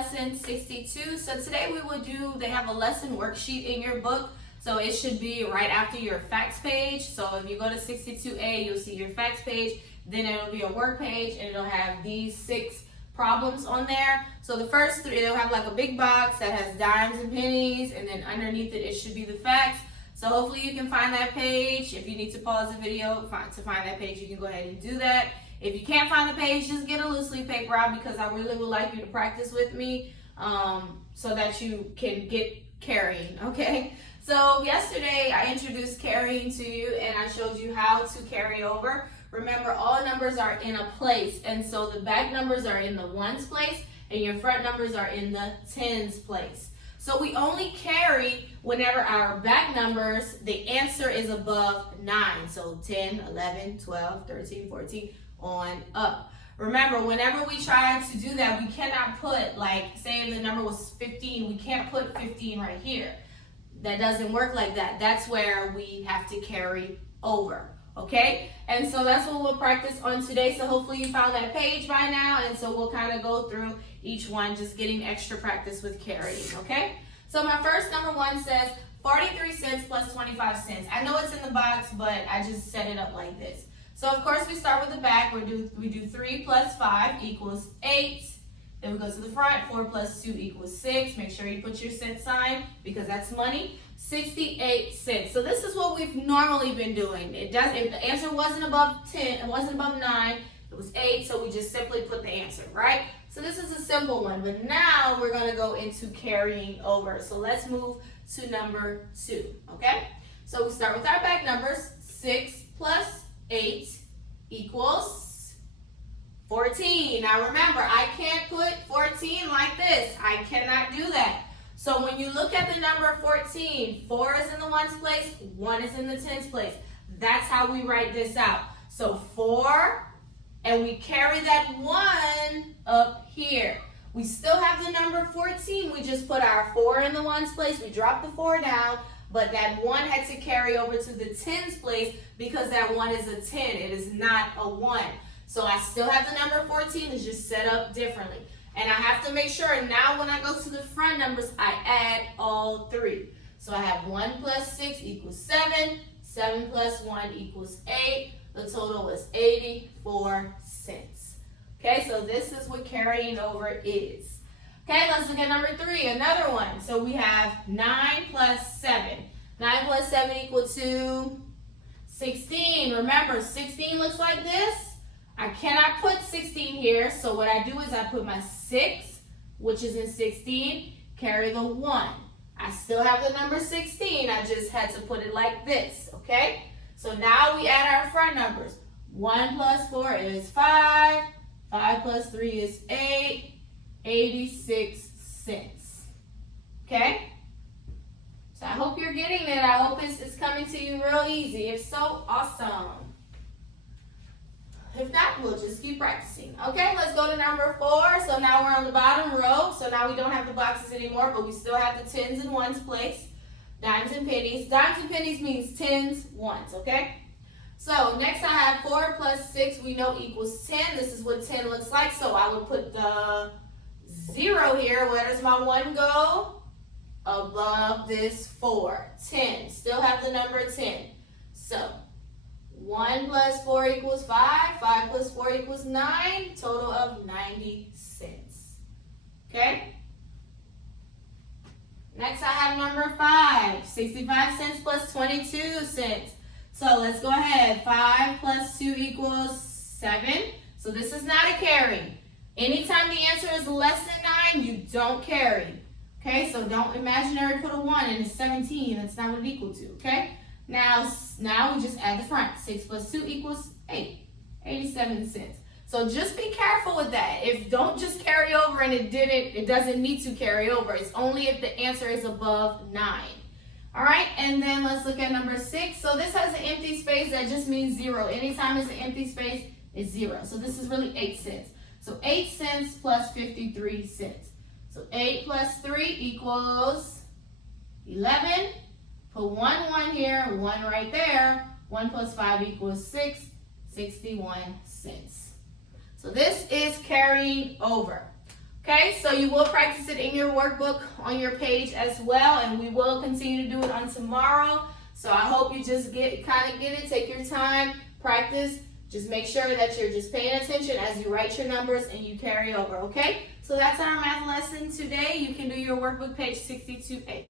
lesson 62. So today we will do, they have a lesson worksheet in your book. So it should be right after your facts page. So if you go to 62A, you'll see your facts page. Then it'll be a work page and it'll have these 6 problems on there. So the first 3, it'll have like a big box that has dimes and pennies, and then underneath it should be the facts. So hopefully you can find that page. If you need to pause the video to find that page, you can go ahead and do that. If you can't find the page, just get a loose leaf paper out, because I really would like you to practice with me so that you can get carrying, okay? So yesterday I introduced carrying to you and I showed you how to carry over. Remember, all numbers are in a place, and so the back numbers are in the ones place and your front numbers are in the tens place. So we only carry whenever our back numbers, the answer is above 9. So 10, 11, 12, 13, 14, on up. Remember, whenever we try to do that, we cannot put, like, say the number was 15, we can't put 15 right here. That doesn't work like that. That's where we have to carry over, okay? And so that's what we'll practice on today. So hopefully you found that page by now, and so we'll kind of go through each one, just getting extra practice with carrying, okay? So my first number 1 says 43 cents plus 25 cents. I know it's in the box, but I just set it up like this. So of course we start with the back. We do 3 plus 5 equals 8. Then we go to the front. 4 plus 2 equals 6. Make sure you put your cent sign because that's money. 68 cents. So this is what we've normally been doing. If the answer wasn't above 10, it wasn't above 9, it was 8, so we just simply put the answer, right? So this is a simple one, but now we're going to go into carrying over. So let's move to number 2, okay? So we start with our back numbers. 6 plus 8 equals 14. Now remember, I can't put 14 like this. I cannot do that. So when you look at the number 14, 4 is in the ones place, 1 is in the tens place. That's how we write this out. So 4, and we carry that 1 up here. We still have the number 14. We just put our 4 in the ones place. We drop the 4 down, but that 1 had to carry over to the tens place because that 1 is a 10. It is not a 1. So I still have the number 14. It's just set up differently. And I have to make sure now when I go to the front numbers, I add all 3. So I have 1 plus 6 equals 7. 7 plus 1 equals 8. The total is 84 cents. Okay, so this is what carrying over is. Okay, let's look at number 3, another one. So we have 9 plus 7. 9 plus 7 equals 16. Remember, 16 looks like this. I cannot put 16 here, so what I do is I put my 6, which is in 16, carry the 1. I still have the number 16, I just had to put it like this, okay? So now we add our front numbers. 1 plus 4 is 5, 5 plus 3 is 8, 86 cents, okay? So I hope you're getting it. I hope it's coming to you real easy. If so, awesome. If not, we'll just keep practicing. Okay, let's go to number 4. So now we're on the bottom row. So now we don't have the boxes anymore, but we still have the tens and ones place. Dimes and pennies. Dimes and pennies means tens, ones, okay? So next I have 4 plus 6 we know equals 10. This is what 10 looks like. So I would put the 0 here. Where does my 1 go? Above this 4. 10. Still have the number 10. So 1 plus 4 equals 5. 5 plus 4 equals 9. Total of 90 cents. Okay? Next I have number 5. 65 cents plus 22 cents. So let's go ahead. 5 plus 2 equals 7. So this is not a carry. Anytime the answer is less than 9, you don't carry. Okay? So don't imaginary put a 1 and it's 17. That's not what it equals to. Okay? Now we just add the front. 6 plus 2 equals 8. 87 cents. So just be careful with that. Don't just carry over and it doesn't need to carry over. It's only if the answer is above 9. All right, and then let's look at number 6. So this has an empty space. That just means 0. Anytime it's an empty space, it's 0. So this is really 8 cents. So 8 cents plus 53 cents. So 8 plus 3 equals 11. Put 1 here, 1 right there. 1 plus 5 equals 6. 61 cents. So this is carrying over. Okay, so you will practice it in your workbook on your page as well, and we will continue to do it on tomorrow. So I hope you just get it, take your time, practice. Just make sure that you're just paying attention as you write your numbers and you carry over, okay? So that's our math lesson today. You can do your workbook page 62A.